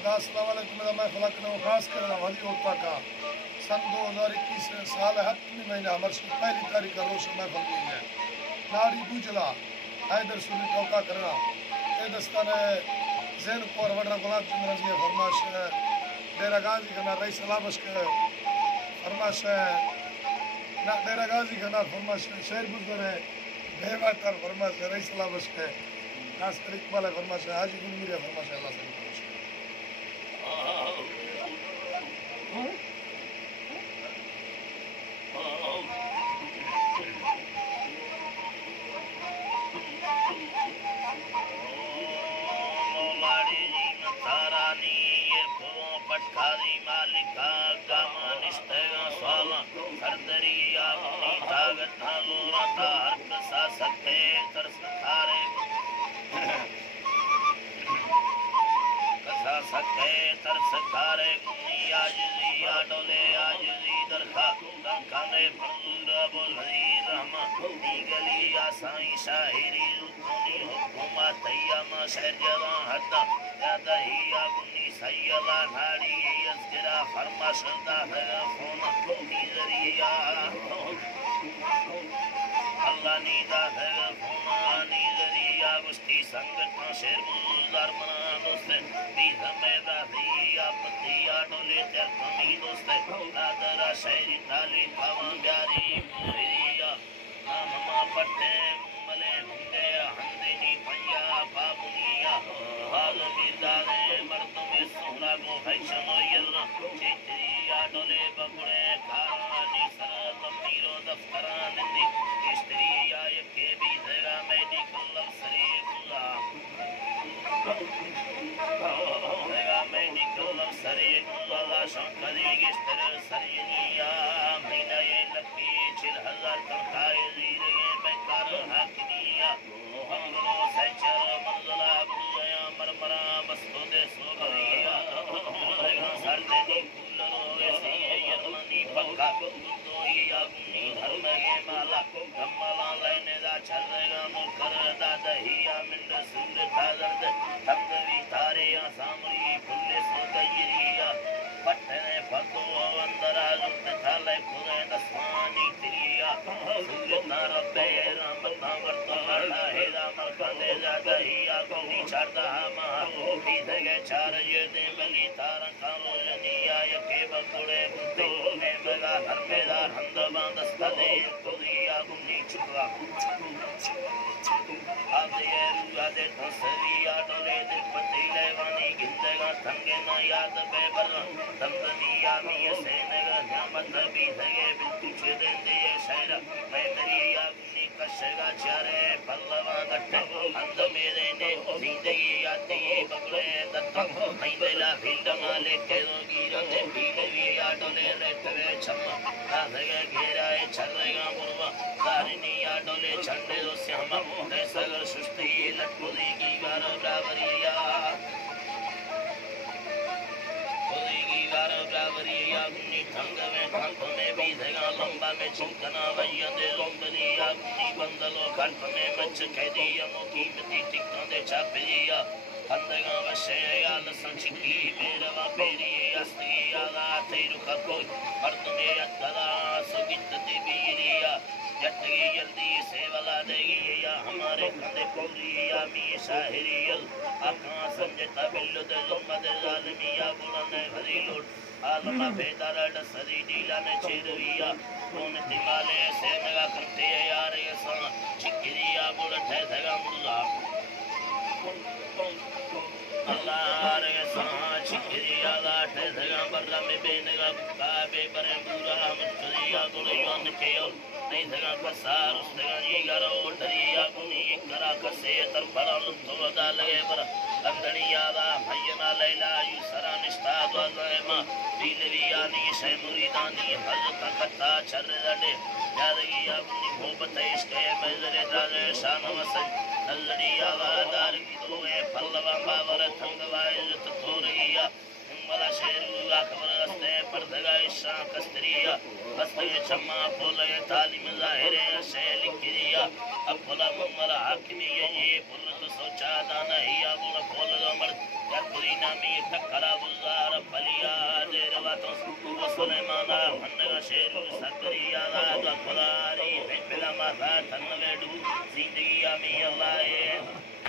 السلام علیکم میں خلق نے خاص کرنا ولی ہوتا کا سن 2021 سال 7 مہینہ ہمارے پہلی تاریخ کا روش محفل دی ہے ناری بوجلا حیدر سوری ٹوکا کرنا اے دستان زین پور وڈرا غلام چند رضی فرماش ڈیرہ غازی کا رئیس علابش کے فرماش ڈیرہ غازی کا فرماش شہر گزر ہے بے تر فرماش رئیس علابش کے خاص کر اقبال فرماش حاجی گل میرے فرماش اللہ سے فرماش پٹکاری مالکا گامان استگا سوالا سردری آمنی طاقت نالورا تارک سا سکتے ترس کھارے کسا سکتے ترس کھارے گنی آجزی آڈولے آجزی درخا دنکانے فرزورا بولھری رحمہ نیگلی آسائی شاہری رکھونی حکومت تیامہ شہر جوان حدہ یادہ ہی آگنی سیدہ ناڑی یزگرہ فرماشدہ ہے فون نیزری اللہ نیدہ ہے فون نیزری آگشتی سنگتاں شیر مزدار منا دوستے بیدھ میدہ دی آپتی آڈولے تیر کمی دوستے نادرہ شہری تالی کھوان بیاری مہری نامما پٹھے ملے ہنگے ہندنی پیا بابنیا حالمی دارے مردم سہرہ کو خیشن و یلنا چیتری آڈولے بگڑے کھارانی سر تمیرو دفتران دی اشتری آئے کے بھی دھگا میڈی کلم سری گلا دھگا میڈی کلم سری گلا شنکری گشتر سرینیا مہینہ لکی 4000 تنخواہ زیرے بیکار حاکمیہ ہمرو سیچر منزلہ بلیا مرمرہ بستو دے سوگریا سردے دی کولرو ایسی یرمنی پکا دوئی آگنی دھرمگے مالا کمالا لینے دا چھرگا ملکر دا دہیا منڈ سند تازرد تنگوی تارے آسامری کل سوگیریا پٹھنے پتو اندر آزت تھالے پورے دسمانی تریا سورتنا ربے رحمتنا ورطا لاہیدہ مرکندے زیادہی آگونی چاردہ ماں بیدھگے چار جدے ملی تارن کالو جنیا یکے بکڑے بنتے اے بگا دھرمیدار ہندبان دستدے کدی آگونی چکا آدھے روگا دے تسری آڈولے دے پتی لیوانی گندگا تھنگے نا یاد بے برن دمدمی آمی سینگا نعمت بیدھگے بلتو چھدے دیئے شہرہ میں میری آگونی کشگا چارے پلوان گٹھے اند میرے نے زندگی آتی بگڑے دتم میں دلا بھیلڈما لے کے دو گیرہ دے بیگوی آڈولے ریٹوے چھما آدھگے گھیرائے چھرگا مروا دارنی آڈولے چھنڈے دو سیاما دے سگر ششتی لٹکو دی کی گارو ڈاوریا براوری آگنی تھنگوے کھنپ میں بیدھگا لمبا میں چنکنا ویندے لمبری آگنی بندلو کھنپ میں بچ کھیدیا مقیمتی ٹکن دے چاپریا ہندگا وشے آل سنچکی میروا پیری استی آلا تیرو خطوئی مرد میں اتلا سگت دی بیریا جتگی جلدی سے والا دے گی یا ہمارے کھندے پوری آمی شاہری آکھاں سمجھتا بلو دے ظلم دے ظالمی یا بلنے بھری لوٹ عالمہ بیدارہ ڈسری ڈیلا نے چیرویا کونتی مالے سے مگا کرتے ہیں یار یہ ساں چکریا بلٹھے دھگا مرلا اللہ رے ساں چکریا لاٹھے دھگا برہ میں بینگا بکا بے برے بورا مچھریا بلیون کیو نہیں دھگا کسار اس دھگا جی گرو ڈھریا کنی کرا کسے تر بھرا لطو دا لگے برا لندنی آدھا بھئینا لیلہ یو سرا نشتاد وزائمہ بیلوی آنی شہ مریدانی حضرت کتا چر دڑے یادگی آگنی بھوبت عشقے مزر دازے شان وسن نلڑی آدھا دار کی دوئے پھلوہ باور تھنگوہ عزت تھورگیا ملا شیرو آخبر استے پردگا عشاں کستریا استے چمہ پولے تعلیم ظاہرے شہ لکھریا اب پھلا ممر حاکمی یہ پرت سوچا دانا ہی آگوڑ پھول دو مرد یا کوئی نامی تکرا بزار پلیا دیر واتوس و سلیمانا ہنگا شیر سکری آدھا خداری بلا ماتا تنویڈو زندگی آمی اللہ